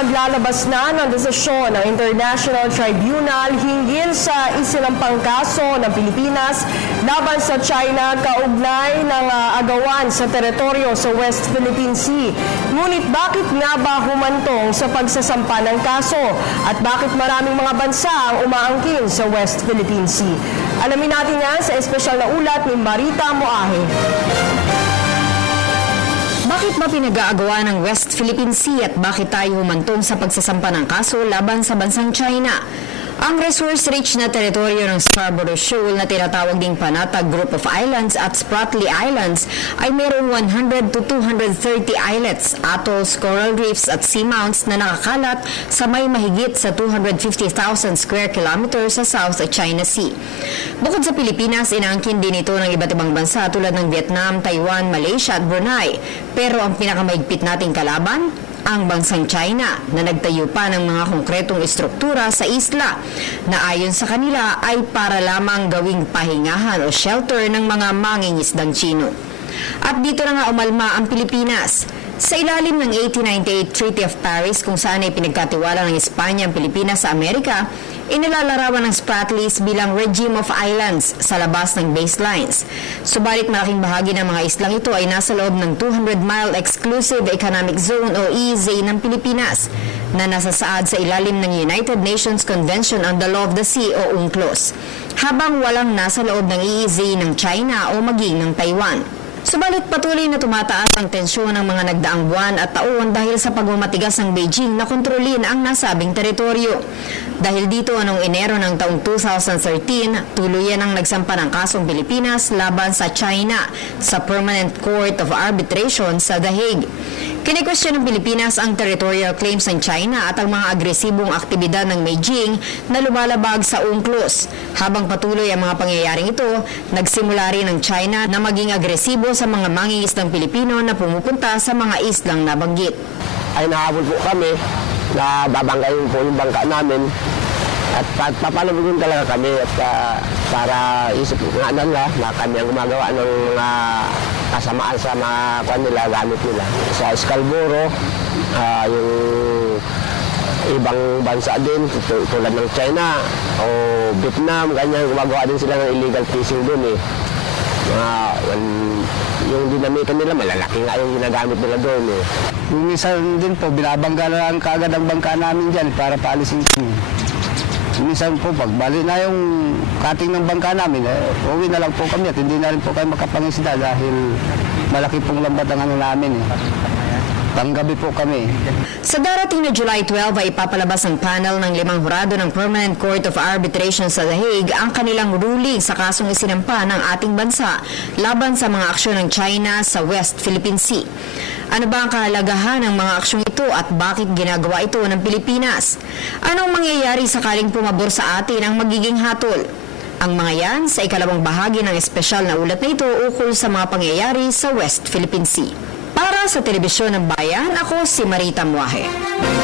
maglalabas na ng desisyon ng International Tribunal hinggil sa isinampang kaso ng Pilipinas laban sa China kaugnay ng agawan sa teritoryo sa West Philippine Sea. Ngunit bakit nga ba humantong sa pagsasampa ng kaso at bakit maraming mga bansa ang umaangkin sa West Philippine Sea? Alamin natin yan sa espesyal na ulat ni Marita Moahe. Bakit ba pinag-aagawa ng West Philippine Sea at bakit tayo humantong sa pagsasampa ng kaso laban sa bansang China? Ang resource-rich na teritoryo ng Scarborough Shoal na tinatawag ding Panatag Group of Islands at Spratly Islands ay mayroong 100 to 230 islets, atolls, coral reefs at seamounts na nakakalat sa may mahigit sa 250,000 square kilometers sa South China Sea. Bukod sa Pilipinas, inaangkin din ito ng iba't ibang bansa tulad ng Vietnam, Taiwan, Malaysia at Brunei. Pero ang pinakamaigpit nating kalaban, ang bansang China na nagtayo pa ng mga konkretong estruktura sa isla na ayon sa kanila ay para lamang gawing pahingahan o shelter ng mga mangingisdang Chino. At dito na nga umalma ang Pilipinas. Sa ilalim ng 1898 Treaty of Paris kung saan ay pinagkatiwala ng Espanya ang Pilipinas sa Amerika, inilalarawan ng Spratlys bilang regime of islands sa labas ng baselines. Subalit malaking bahagi ng mga islang ito ay nasa loob ng 200-mile Exclusive Economic Zone o EEZ ng Pilipinas na nasasaad sa ilalim ng United Nations Convention on the Law of the Sea o UNCLOS, habang walang nasa loob ng EEZ ng China o maging ng Taiwan. Subalit patuloy na tumataas ang tensyon ng mga nagdaang buwan at taon dahil sa pagmamatigas ng Beijing na kontrolin ang nasabing teritoryo. Dahil dito noong Enero ng taong 2013, tuluyan ang nagsampa ng kasong Pilipinas laban sa China sa Permanent Court of Arbitration sa The Hague. Kinikwestiyon ng Pilipinas ang territorial claims ng China at ang mga agresibong aktibidad ng Beijing na lumalabag sa UNCLOS. Habang patuloy ang mga pangyayaring ito, nagsimula rin ang China na maging agresibo sa mga mangingisdang Pilipino na pumupunta sa mga islang nabanggit. Ay nahabol po kami na babanggayin po yung bangka namin at papalabugin talaga kami at para isip nga nila na kami ang gumagawa ng mga kasamaan sa mga kwan nila, gamit nila. Sa Scarborough, yung ibang bansa din tulad ng China o Vietnam, ganyan, gumagawa din sila ng illegal fishing dun eh. Yung dinamitan nila, malalaki nga yung ginagamit nila doon eh. Yung minsan din po, binabangga na lang kaagad ang bangka namin dyan para paalisin kami. Minsan po, pag bali na yung cutting ng bangka namin, uwi na lang po kami at hindi na rin po kayo makapangisda dahil malaki pong lambat ang ano namin eh. Panggabi po kami. Sa darating na July 12 ay ipapalabas ang panel ng 5 hurado ng Permanent Court of Arbitration sa The Hague ang kanilang ruling sa kasong isinampa ng ating bansa laban sa mga aksyon ng China sa West Philippine Sea. Ano ba ang kahalagahan ng mga aksyong ito at bakit ginagawa ito ng Pilipinas? Anong mangyayari sakaling pumabor sa atin ang magiging hatol? Ang mga yan sa ikalawang bahagi ng espesyal na ulat na ito ukol sa mga pangyayari sa West Philippine Sea. Para sa Telebisyon ng Bayan, ako si Marita Moahe.